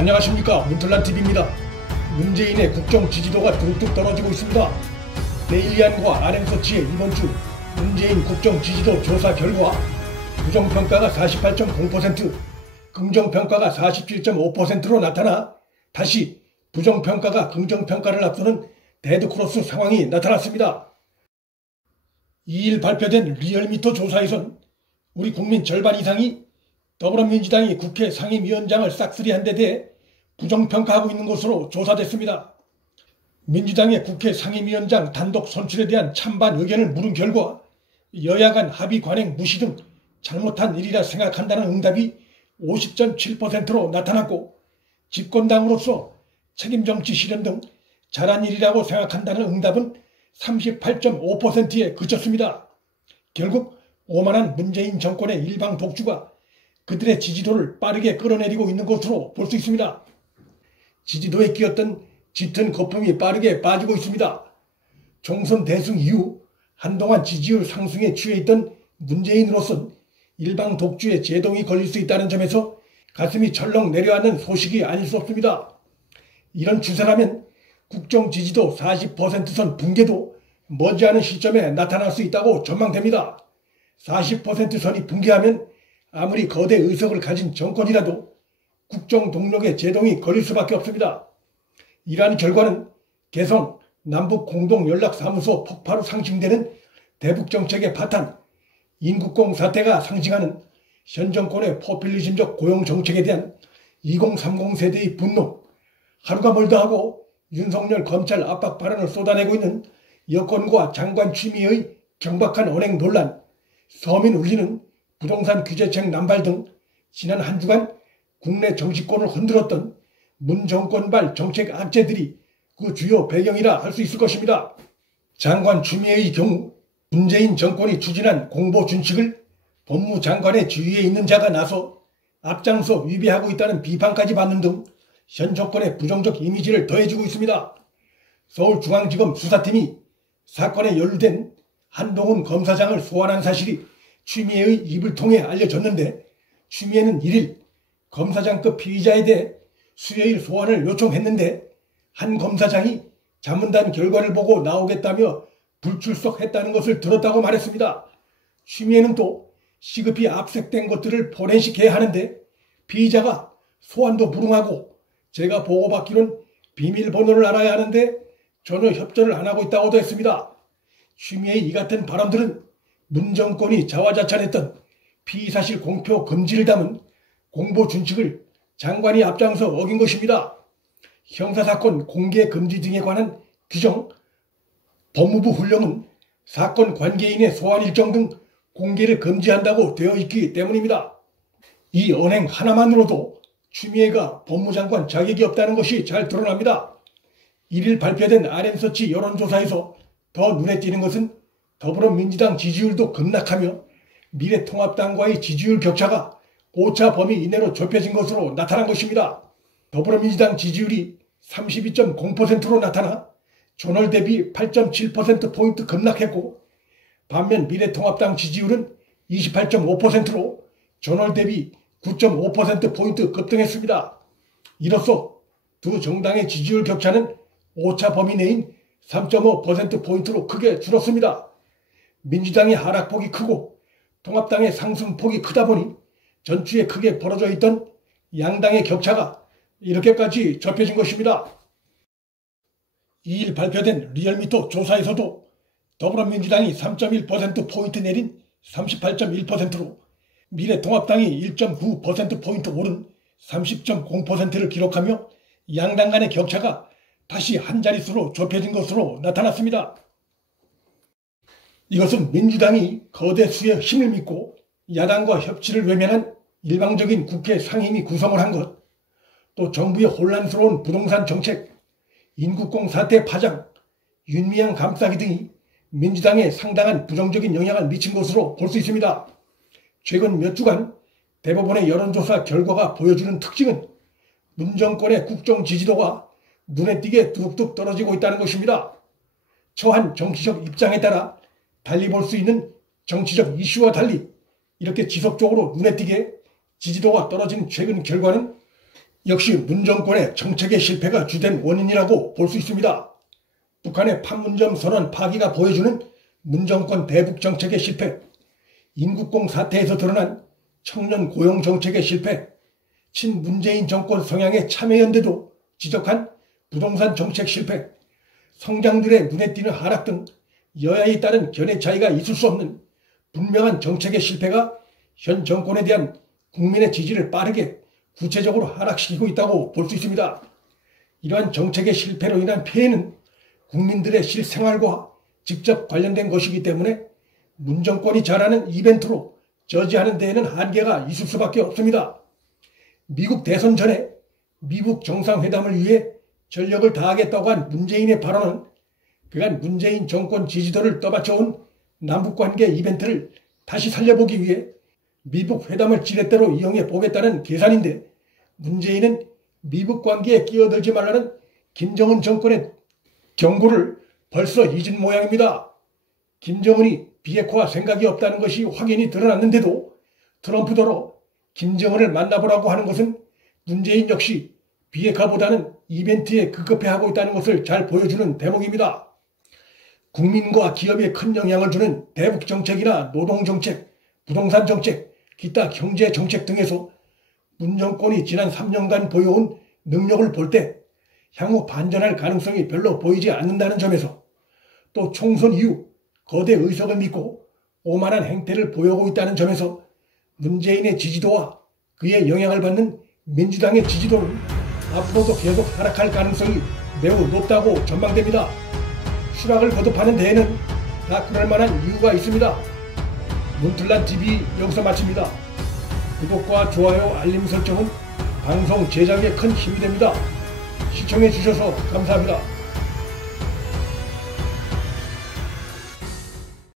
안녕하십니까, 문틀란TV입니다. 문재인의 국정 지지도가 뚝뚝 떨어지고 있습니다. 데일리안과 RM서치의 이번 주 문재인 국정 지지도 조사 결과 부정평가가 48.0%, 긍정평가가 47.5%로 나타나 다시 부정평가가 긍정평가를 앞서는 데드크로스 상황이 나타났습니다. 2일 발표된 리얼미터 조사에선 우리 국민 절반 이상이 더불어민주당이 국회 상임위원장을 싹쓸이한 데 대해 부정평가하고 있는 것으로 조사됐습니다. 민주당의 국회 상임위원장 단독 선출에 대한 찬반 의견을 물은 결과 여야 간 합의 관행 무시 등 잘못한 일이라 생각한다는 응답이 50.7%로 나타났고, 집권당으로서 책임정치 실현 등 잘한 일이라고 생각한다는 응답은 38.5%에 그쳤습니다. 결국 오만한 문재인 정권의 일방 독주가 그들의 지지도를 빠르게 끌어내리고 있는 것으로 볼 수 있습니다. 지지도에 끼었던 짙은 거품이 빠르게 빠지고 있습니다. 총선 대승 이후 한동안 지지율 상승에 취해 있던 문재인으로선 일방 독주에 제동이 걸릴 수 있다는 점에서 가슴이 철렁 내려앉는 소식이 아닐 수 없습니다. 이런 추세라면 국정 지지도 40%선 붕괴도 머지않은 시점에 나타날 수 있다고 전망됩니다. 40%선이 붕괴하면 아무리 거대 의석을 가진 정권이라도 국정 동력의 제동이 걸릴 수밖에 없습니다. 이러한 결과는 개성 남북 공동연락사무소 폭파로 상징되는 대북정책의 파탄, 인국공 사태가 상징하는 현 정권의 포퓰리즘적 고용정책에 대한 2030 세대의 분노, 하루가 멀다 하고 윤석열 검찰 압박 발언을 쏟아내고 있는 여권과 장관 취미의 경박한 언행 논란, 서민 울리는 부동산 규제책 남발 등 지난 한 주간 국내 정치권을 흔들었던 문 정권발 정책 악재들이 그 주요 배경이라 할 수 있을 것입니다. 장관 추미애의 경우 문재인 정권이 추진한 공보 준칙을 법무장관의 지위에 있는 자가 나서 앞장서 위배하고 있다는 비판까지 받는 등 현 정권의 부정적 이미지를 더해주고 있습니다. 서울중앙지검 수사팀이 사건에 연루된 한동훈 검사장을 소환한 사실이 추미애의 입을 통해 알려졌는데, 추미애는 1일 검사장급 피의자에 대해 수요일 소환을 요청했는데 한 검사장이 자문단 결과를 보고 나오겠다며 불출석했다는 것을 들었다고 말했습니다. 추미애는 또 시급히 압색된 것들을 포렌식해야 하는데 피의자가 소환도 불응하고 제가 보고받기로는 비밀번호를 알아야 하는데 전혀 협조를 안 하고 있다고도 했습니다. 추미애의 이 같은 발언들은 문 정권이 자화자찬했던 피의사실 공표 금지를 담은 공보 준칙을 장관이 앞장서 어긴 것입니다. 형사사건 공개 금지 등에 관한 규정, 법무부 훈령은 사건 관계인의 소환 일정 등 공개를 금지한다고 되어 있기 때문입니다. 이 언행 하나만으로도 추미애가 법무장관 자격이 없다는 것이 잘 드러납니다. 1일 발표된 RM서치 여론조사에서 더 눈에 띄는 것은 더불어민주당 지지율도 급락하며 미래통합당과의 지지율 격차가 오차 범위 이내로 좁혀진 것으로 나타난 것입니다. 더불어민주당 지지율이 32.0%로 나타나 전월 대비 8.7%포인트 급락했고, 반면 미래통합당 지지율은 28.5%로 전월 대비 9.5%포인트 급등했습니다. 이로써 두 정당의 지지율 격차는 오차 범위 내인 3.5%포인트로 크게 줄었습니다. 민주당의 하락폭이 크고 통합당의 상승폭이 크다 보니 전주에 크게 벌어져 있던 양당의 격차가 이렇게까지 좁혀진 것입니다. 2일 발표된 리얼미터 조사에서도 더불어민주당이 3.1%포인트 내린 38.1%로 미래통합당이 1.9%포인트 오른 30.0%를 기록하며 양당 간의 격차가 다시 한 자릿수로 좁혀진 것으로 나타났습니다. 이것은 민주당이 거대 수의 힘을 믿고 야당과 협치를 외면한 일방적인 국회 상임위 구성을 한 것, 또 정부의 혼란스러운 부동산 정책, 인국공 사태 파장, 윤미향 감싸기 등이 민주당에 상당한 부정적인 영향을 미친 것으로 볼 수 있습니다. 최근 몇 주간 대법원의 여론조사 결과가 보여주는 특징은 문 정권의 국정 지지도가 눈에 띄게 뚝뚝 떨어지고 있다는 것입니다. 처한 정치적 입장에 따라 달리 볼 수 있는 정치적 이슈와 달리 이렇게 지속적으로 눈에 띄게 지지도가 떨어진 최근 결과는 역시 문 정권의 정책의 실패가 주된 원인이라고 볼 수 있습니다. 북한의 판문점 선언 파기가 보여주는 문 정권 대북 정책의 실패, 인국공 사태에서 드러난 청년 고용 정책의 실패, 친문재인 정권 성향의 참여연대도 지적한 부동산 정책 실패, 성장률의 눈에 띄는 하락 등 여야에 따른 견해 차이가 있을 수 없는 분명한 정책의 실패가 현 정권에 대한 국민의 지지를 빠르게 구체적으로 하락시키고 있다고 볼 수 있습니다. 이러한 정책의 실패로 인한 피해는 국민들의 실생활과 직접 관련된 것이기 때문에 문 정권이 잘하는 이벤트로 저지하는 데에는 한계가 있을 수밖에 없습니다. 미국 대선 전에 미국 정상회담을 위해 전력을 다하겠다고 한 문재인의 발언은 그간 문재인 정권 지지도를 떠받쳐온 남북관계 이벤트를 다시 살려보기 위해 미국 회담을 지렛대로 이용해 보겠다는 계산인데, 문재인은 미국 관계에 끼어들지 말라는 김정은 정권의 경고를 벌써 잊은 모양입니다. 김정은이 비핵화 생각이 없다는 것이 확연히 드러났는데도 트럼프더러 김정은을 만나보라고 하는 것은 문재인 역시 비핵화보다는 이벤트에 급급해하고 있다는 것을 잘 보여주는 대목입니다. 국민과 기업에 큰 영향을 주는 대북 정책이나 노동 정책, 부동산 정책, 기타 경제 정책 등에서 문 정권이 지난 3년간 보여온 능력을 볼 때 향후 반전할 가능성이 별로 보이지 않는다는 점에서, 또 총선 이후 거대 의석을 믿고 오만한 행태를 보여오고 있다는 점에서 문재인의 지지도와 그의 영향을 받는 민주당의 지지도는 앞으로도 계속 하락할 가능성이 매우 높다고 전망됩니다. 추락을 거듭하는 데에는 다 그럴 만한 이유가 있습니다. 문틀란TV 여기서 마칩니다. 구독과 좋아요, 알림 설정은 방송 제작에 큰 힘이 됩니다. 시청해 주셔서 감사합니다.